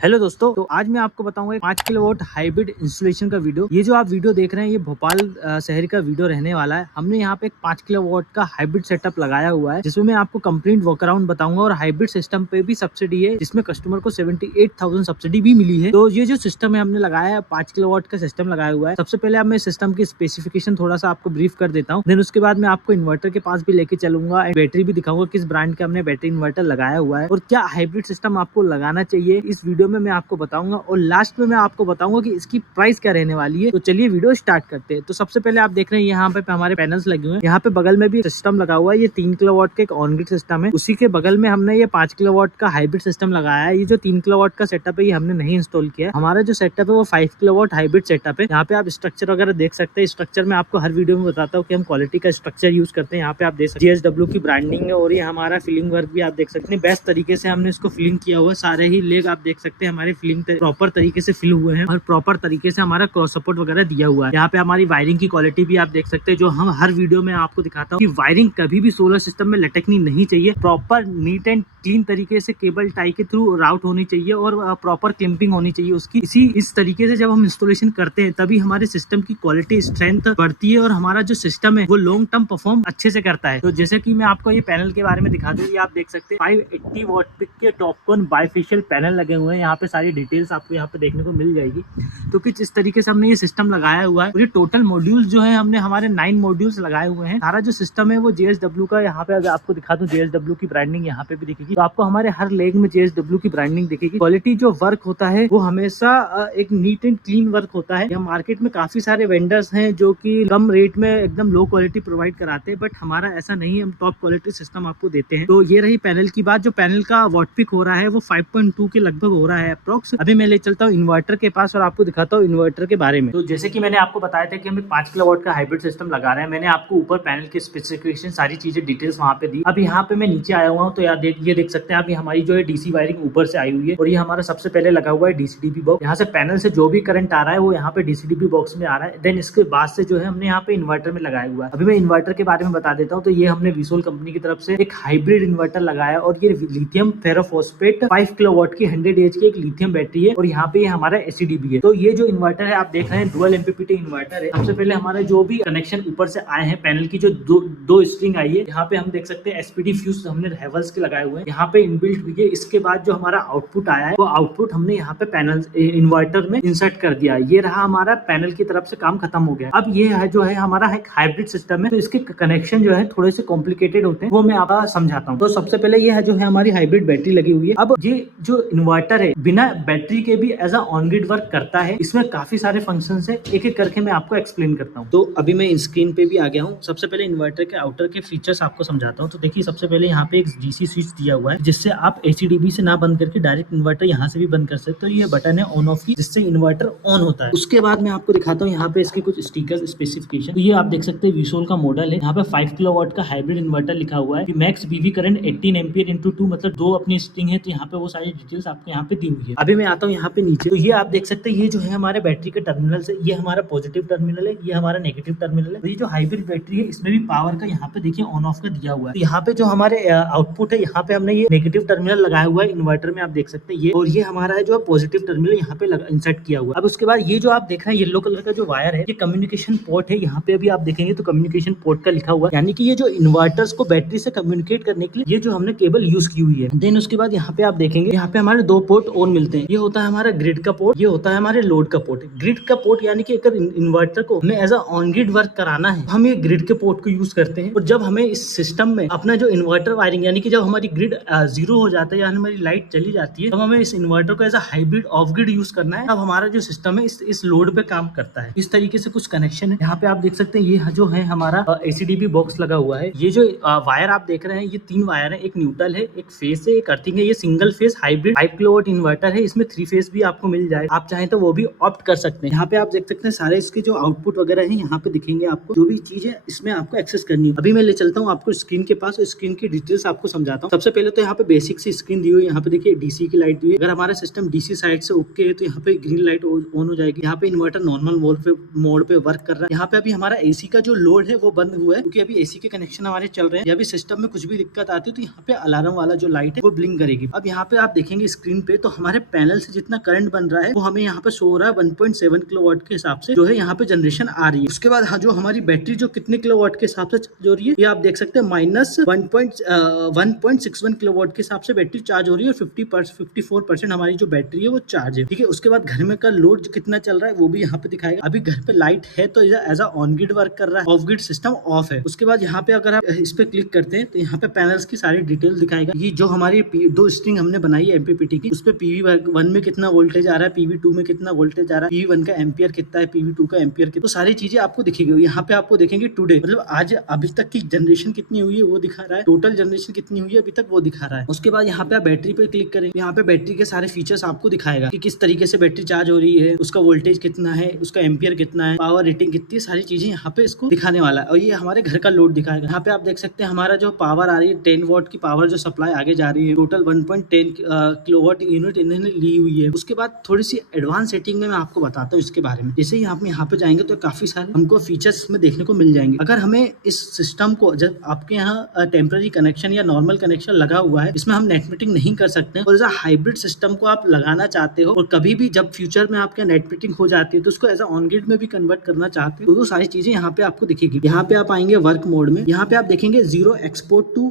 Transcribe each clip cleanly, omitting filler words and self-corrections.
Hello दोस्तों, तो आज मैं आपको बताऊंगा 5 किलोवाट हाइब्रिड इंस्टॉलेशन का वीडियो। ये जो आप वीडियो देख रहे हैं ये भोपाल शहर का वीडियो रहने वाला है। हमने यहाँ पे एक 5 किलोवाट का हाइब्रिड सेटअप लगाया हुआ है, जिसमें मैं आपको कंप्लीट वर्क अराउंड बताऊंगा। और हाइब्रिड सिस्टम पे भी सब्सिडी है, जिसमें कस्टमर को 78,000 सब्सिडी भी मिली है। तो ये जो सिस्टम है हमने लगाया है, 5 किलोवाट का सिस्टम लगाया हुआ है। सबसे पहले अब मैं सिस्टम की स्पेसिफिकेशन थोड़ा सा आपको ब्रीफ कर देता हूँ। देन उसके बाद मैं आपको इन्वर्टर के पास भी लेके चलूंगा, बैटरी भी दिखाऊंगा किस ब्रांड का हमने बैटरी इन्वर्टर लगाया हुआ है और क्या हाइब्रिड सिस्टम आपको लगाना चाहिए इस वीडियो में मैं आपको बताऊंगा। और लास्ट में मैं आपको बताऊंगा कि इसकी प्राइस क्या रहने वाली है। तो चलिए वीडियो स्टार्ट करते हैं। तो सबसे पहले आप देख रहे हैं यहाँ पे हमारे पैनल्स लगे हुए हैं। यहाँ पे बगल में भी सिस्टम लगा हुआ है। ये 3 किलोवाट का एक ऑन ग्रिड सिस्टम है। उसी के बगल में हमने ये 5 किलोवाट का हाइब्रिड सिस्टम लगाया है। ये जो 3 किलोवाट का सेटअप है ये हमने नहीं इंस्टॉल किया है। हमारा जो सेटअप है वो 5 किलोवाट हाइब्रिड सेटअप है। यहाँ पे आप स्ट्रक्चर वगैरह देख सकते हैं। स्ट्रक्चर में आपको हर वीडियो में बताता हूँ कि हम क्वालिटी का स्ट्रक्चर यूज करते हैं। यहाँ पे आप देख सकते हैं JSW की ब्रांडिंग है और ये हमारा फिलिंग वर्क भी आप देख सकते हैं। बेस्ट तरीके से हमने इसको फिलिंग किया हुआ है। सारे ही लेग आप देख सकते हैं हमारे फिलिंग प्रॉपर तरीके से फिल हुए हैं और प्रॉपर तरीके से हमारा क्रॉस सपोर्ट वगैरह दिया हुआ है। यहाँ पे हमारी वायरिंग की क्वालिटी भी आप देख सकते हैं, जो हम हर वीडियो में आपको दिखाता हूँ कि वायरिंग कभी भी सोलर सिस्टम में लटकनी नहीं चाहिए। प्रॉपर नीट एंड क्लीन तरीके से केबल टाई के थ्रू राउट होनी चाहिए और प्रॉपर क्लिपिंग होनी चाहिए उसकी। इस तरीके से जब हम इंस्टॉलेशन करते हैं तभी हमारे सिस्टम की क्वालिटी स्ट्रेंथ बढ़ती है और हमारा जो सिस्टम है वो लॉन्ग टर्म परफॉर्म अच्छे से करता है। तो जैसे कि मैं आपको ये पैनल के बारे में दिखा दूं, ये आप देख सकते हैं 580 वॉट पिक के टॉपकॉन बाइफेशियल पैनल लगे हुए हैं। यहाँ पे सारी डिटेल्स आपको यहाँ पे देखने को मिल जाएगी। तो कुछ इस तरीके से हमने ये सिस्टम लगाया हुआ है। और ये टोटल मॉड्यूल्स जो है हमने हमारे 9 मॉड्यूल्स लगाए हुए हैं। सारा जो सिस्टम है वो JSW का, यहाँ पे अगर आपको दिखा दूं JSW की ब्रांडिंग यहाँ पे भी दिखेगी। तो आपको हमारे हर लेग में JSW की ब्रांडिंग दिखेगी। क्वालिटी जो वर्क होता है वो हमेशा एक नीट एंड क्लीन वर्क होता है। यहाँ मार्केट में काफी सारे वेंडर्स हैं जो कि कम रेट में एकदम लो क्वालिटी प्रोवाइड कराते हैं, बट हमारा ऐसा नहीं है। हम टॉप क्वालिटी सिस्टम आपको देते हैं। तो ये रही पैनल की बात। जो पैनल का वॉट पिक हो रहा है वो 5.2 के लगभग हो रहा है अप्रोक्स। अभी मैं ले चलता हूँ इन्वर्टर के पास और आपको दिखाता हूँ इन्वर्टर के बारे में। तो जैसे कि मैंने आपको बताया था कि हम 5 किलोवाट का हाइब्रिड सिस्टम लगा रहे हैं। मैंने आपको ऊपर पैनल के स्पेसिफिकेशन सारी चीजें डिटेल्स वहाँ पे दी। अब यहाँ पे मैं नीचे आया हुआ हूँ तो ये देख सकते हैं आप, ये हमारी जो है डीसी वायरिंग ऊपर से आई हुई है और ये हमारा सबसे पहले लगा हुआ है DCDP बॉक्स। यहाँ से पैनल से जो भी करंट आ रहा है वो यहाँ पे DCDP बॉक्स में आ रहा है। देन इसके बाद से जो है हमने यहाँ पे इन्वर्टर में लगाया हुआ है। अभी मैं इन्वर्टर के बारे में बता देता हूँ। तो ये हमने विसोल कंपनी की तरफ से एक हाइब्रिड इन्वर्टर लगाया और ये लिथियम फेरोफॉस्फेट 5 किलोवाट की 100 एच की एक लिथियम बैटरी है और यहाँ पे हमारा ACDB है। तो ये जो इन्वर्टर है आप देख रहे हैं डुअल MPPT इन्वर्टर है। सबसे पहले हमारा जो भी कनेक्शन ऊपर से आए हैं पैनल की जो दो स्ट्रिंग आई है, यहाँ पे हम देख सकते हैं SPD फ्यूज हमने हेवल्स के लगाए हुए हैं। यहाँ पे इनबिल्ट भी है। इसके बाद जो हमारा आउटपुट आया है वो आउटपुट हमने यहाँ पे पैनल इन्वर्टर में इंसर्ट कर दिया। ये रहा हमारा पैनल की तरफ से काम खत्म हो गया। अब ये है जो है हमारा एक हाइब्रिड सिस्टम है, तो इसके कनेक्शन जो है थोड़े से कॉम्प्लिकेटेड होते हैं, वो मैं आपको समझाता हूँ। तो सबसे पहले ये है जो है हमारी हाइब्रिड बैटरी लगी हुई है। अब ये जो इन्वर्टर है बिना बैटरी के भी as a on grid work करता है। इसमें काफी सारे फंक्शंस है, एक एक करके मैं आपको एक्सप्लेन करता हूँ। तो अभी मैं स्क्रीन पे भी आ गया हूँ। सबसे पहले इन्वर्टर के आउटर के फीचर्स आपको समझाता हूँ। तो देखिए सबसे पहले यहाँ पे एक DC स्विच दिया हुआ है, जिससे आप ACDB से ना बंद करके डायरेक्ट इन्वर्टर यहाँ से भी बंद कर सकते हो। ये बटन है ऑन ऑफ की, जिससे इन्वर्टर ऑन होता है। उसके बाद मैं आपको दिखाता हूँ यहाँ पे इसके कुछ स्टिकर स्पेसिफिकेशन। तो ये आप देख सकते हैं विसोल का मॉडल है। यहाँ पे 5 किलोवाट का हाइब्रिड इन्वर्टर लिखा हुआ है। मैक्स BV करंट 18 एम्पियर × 2, मतलब 2 अपनी स्ट्रिंग है। तो यहाँ पे वो सारी डिटेल्स आपको यहाँ पे दी हुई है। अभी मैं आता हूँ यहाँ पे नीचे। तो ये आप देख सकते हैं ये जो है हमारे बैटरी के टर्मिनल से, ये हमारा पॉजिटिव टर्मिनल है, ये हमारा नेगेटिव टर्मिनल है। तो ये जो हाइब्रिड बैटरी है इसमें भी पावर का यहाँ पे देखिए ऑन ऑफ का दिया हुआ है। तो यहाँ पे जो हमारे आउटपुट है यहाँ पे हमने ये नेगेटिव टर्मिनल लगाया हुआ है इन्वर्टर में, आप देख सकते हैं ये। और ये हमारा है जो पॉजिटिव टर्मिनल यहाँ पे इंसर्ट किया हुआ है। अब उसके बाद ये जो आप देख रहे हैं येलो कलर का जो वायर है, ये कम्युनिकेशन पोर्ट है। यहाँ पे अभी आप देखेंगे तो कम्युनिकेशन पोर्ट का लिखा हुआ है, यानी कि ये जो इन्वर्टर्स को बैटरी से कम्युनिकेट करने के लिए ये जो हमने केबल यूज की हुई है। देन उसके बाद यहाँ पे आप देखेंगे यहाँ पे हमारे 2 पोर्ट और मिलते हैं। ये होता है हमारा ग्रिड का पोर्ट, ये होता है हमारे लोड का पोर्ट। ग्रिड का पोर्ट यानी कि अगर इन्वर्टर को हमें as a on grid work कराना है, हम ये ग्रिड के पोर्ट को यूज करते हैं। और जब हमें इस सिस्टम में अपना जो इन्वर्टर वायरिंग, यानी कि जब हमारी ग्रिड 0 हो जाता है या हमारी लाइट चली जाती है, तब हमें इस इन्वर्टर को as a hybrid off grid use करना है। तब हमारा जो सिस्टम है इस लोड पे काम करता है। इस तरीके से कुछ कनेक्शन है। यहाँ पे आप देख सकते हैं ये जो है हमारा ACDB बॉक्स लगा हुआ है। ये जो वायर आप देख रहे हैं ये 3 वायर है, एक न्यूट्रल है, एक फेस है, एक अर्थिंग है। ये single phase hybrid 5 kilowatt inverter है। इसमें 3 फेस भी आपको मिल जाए, आप चाहें तो वो भी ऑप्ट कर सकते हैं। यहाँ पे आप देख सकते हैं सारे इसके जो आउटपुट वगैरह है यहाँ पे दिखेंगे। आपको जो भी चीज है इसमें आपको एक्सेस करनी है। अभी मैं ले चलता हूँ आपको स्क्रीन के पास, स्क्रीन की डिटेल्स आपको समझाता हूँ। सबसे पहले तो यहाँ पे बेसिक सी स्क्रीन दी हुई है। यहाँ पे देखिए DC की लाइट दी है। अगर हमारा सिस्टम DC साइड से ओके है तो यहाँ पे ग्रीन लाइट ऑन हो जाएगी। यहाँ पे इन्वर्टर नॉर्मल मोड पे वर्क कर रहा है। यहाँ पे अभी हमारा AC का जो लोड है वो बंद हुआ है, क्योंकि अभी AC के कनेक्शन हमारे चल रहे हैं। या भी सिस्टम में कुछ भी दिक्कत आती है तो यहाँ पे अलार्म वाला जो लाइट है वो ब्लिंक करेगी। अब यहाँ पे आप देखेंगे स्क्रीन पे तो हमारे पैनल से जितना करंट बन रहा है वो हमें यहाँ पे शो हो रहा है 1.7 किलोवाट के हिसाब से जो है यहाँ पे जनरेशन आ रही है। उसके बाद हाँ, जो हमारी बैटरी जो कितने किलोवाट के हिसाब से चार्ज हो रही है ये आप देख सकते हैं -1.61 किलोवाट के हिसाब से बैटरी चार्ज हो रही है और 54% हमारी जो बैटरी है वो चार्ज है। ठीक है, उसके बाद घर में का लोड कितना चल रहा है वो भी यहाँ पे दिखाएगा। अभी घर पे लाइट है तो एज ऑन ग्रिड वर्क कर रहा है, ऑफ ग्रिड सिस्टम ऑफ है। उसके बाद यहाँ पे अगर आप इस पे क्लिक करते हैं तो यहाँ पे पैनल्स की सारी डिटेल दिखाएगा। ये जो हमारी दो स्ट्रिंग हमने बनाई है एमपीपीटी की, उस पे PV1 में कितना वोल्टेज आ रहा है, PV2 में कितना वोल्टेज आ रहा है, PV1 का एम्पियर कितना है, PV2 का एम्पियर कितना, तो सारी चीजें आपको दिखेगी। यहाँ पे आपको देखेंगे टुडे, मतलब आज अभी तक की जनरेशन कितनी हुई है वो दिखा रहा है, टोटल जनरेशन कितनी हुई है अभी तक वो दिखा रहा है। उसके बाद यहाँ पे आप बैटरी पे क्लिक करेंगे, यहाँ पे बैटरी के सारे फीचर्स आपको दिखाएगा कि किस तरीके से बैटरी चार्ज हो रही है, उसका वोल्टेज कितना है, उसका एम्पियर कितना है, पावर रेटिंग कितनी है, सारी चीजें यहाँ पे इसको दिखाने वाला है। और ये हमारे घर का लोड दिखाएगा। यहाँ पे आप देख सकते हैं हमारा जो पावर आ रही है 10 वॉट की पावर जो सप्लाई आगे जा रही है, टोटल 1.10 किलोवाट यूनिट इन्होंने ली हुई है। उसके बाद थोड़ी सी एडवांस सेटिंग में मैं आपको बताता हूँ इसके बारे में। जैसे ही आप यहाँ पे जाएंगे तो काफी सारे हमको फीचर्स में देखने को मिल जाएंगे। अगर हमें इस सिस्टम को, जब आपके यहाँ टेम्पररी कनेक्शन या नॉर्मल कनेक्शन लगा हुआ है, इसमें हम नेट मीटिंग नहीं कर सकते, और एज हाइब्रिड सिस्टम को आप लगाना चाहते हो और कभी भी जब फ्यूचर में आपके नेट मीटिंग हो जाती है तो उसको एज ऑन ग्रिड में भी कन्वर्ट करना चाहते हो तो वो सारी चीजें यहाँ पे आपको दिखेगी। यहाँ पे आप आएंगे वर्क मोड में, यहाँ पे आप देखेंगे 0 एक्सपोर्ट टू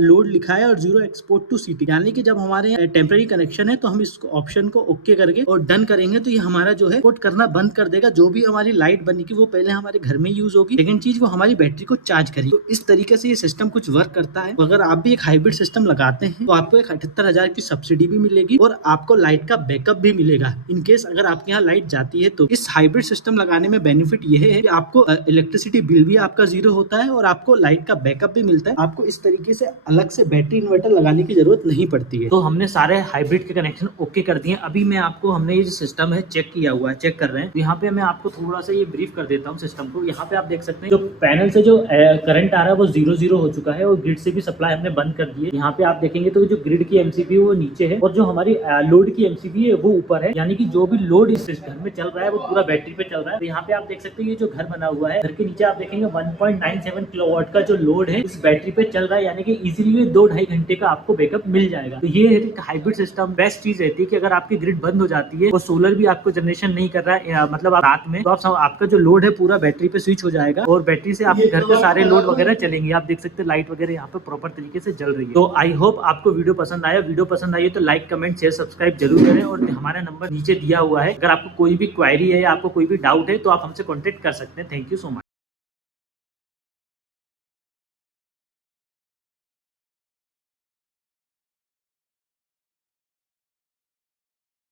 लोड लिखा है और 0 एक्सपोर्ट टू सिटी, यानी कि जब हमारे टेम्पररी कनेक्शन है तो हम इस ऑप्शन को ओके करके और डन करेंगे तो ये हमारा जो है एक्सपोर्ट करना बंद कर देगा। जो भी हमारी लाइट बनेगी वो पहले हमारे घर में यूज होगी, सेकंड चीज वो हमारी बैटरी को चार्ज करेगी। तो इस तरीके से ये सिस्टम कुछ वर्क करता है। तो अगर आप भी एक हाइब्रिड सिस्टम लगाते हैं तो आपको एक 78,000 की सब्सिडी भी मिलेगी और आपको लाइट का बैकअप भी मिलेगा इन केस अगर आपके यहाँ लाइट जाती है। तो इस हाइब्रिड सिस्टम लगाने में बेनिफिट ये है कि आपको इलेक्ट्रिसिटी बिल भी आपका 0 होता है और आपको लाइट का बैकअप भी मिलता है। आपको इस तरीके से अलग से बैटरी इन्वर्टर लगाने की जरूरत नहीं पड़ती है। तो हमने सारे हाइब्रिड के कनेक्शन ओके कर दिए। अभी मैं आपको, हमने ये जो सिस्टम है चेक किया हुआ है, चेक कर रहे हैं। तो यहाँ पे मैं आपको थोड़ा सा ये ब्रीफ कर देता हूँ सिस्टम को। यहाँ पे आप देख सकते हैं जो पैनल से जो करंट आ रहा है वो 0 हो चुका है और ग्रिड से भी सप्लाई हमने बंद कर दी है। यहाँ पे आप देखेंगे तो जो ग्रिड की एमसीबी वो नीचे है और जो हमारी लोड की एमसीबी है वो ऊपर है, यानी कि जो भी लोड इस घर में चल रहा है वो पूरा बैटरी पे चल रहा है। तो यहाँ पे आप देख सकते हैं ये जो घर बना हुआ है, घर के नीचे आप देखेंगे 1.97 किलोवाट का जो लोड है इस बैटरी पे चल रहा है, यानी कि इजीली 2-2.5 घंटे का आपको बैकअप मिल जाएगा। तो ये एक हाइब्रिड सिस्टम बेस्ट चीज रहती है कि अगर आपकी ग्रिड बंद हो जाती है और सोलर भी आपको जनरेशन नहीं कर रहा है, मतलब आप रात में, तो आपका जो लोड है पूरा बैटरी पे स्विच हो जाएगा और बैटरी से आपके घर के सारे लोड वगैरह चलेंगे। आप देख सकते हैं लाइट वगैरह यहाँ पे प्रॉपर तरीके से जल रही है। तो आई होप आपको वीडियो पसंद आया। वीडियो पसंद आई तो लाइक, कमेंट, शेयर, सब्सक्राइब जरूर करें और हमारा नंबर नीचे दिया हुआ है। अगर आपको कोई भी क्वेरी है या आपको कोई भी डाउट है तो आप हमसे कॉन्टेक्ट कर सकते हैं। Thank you so much.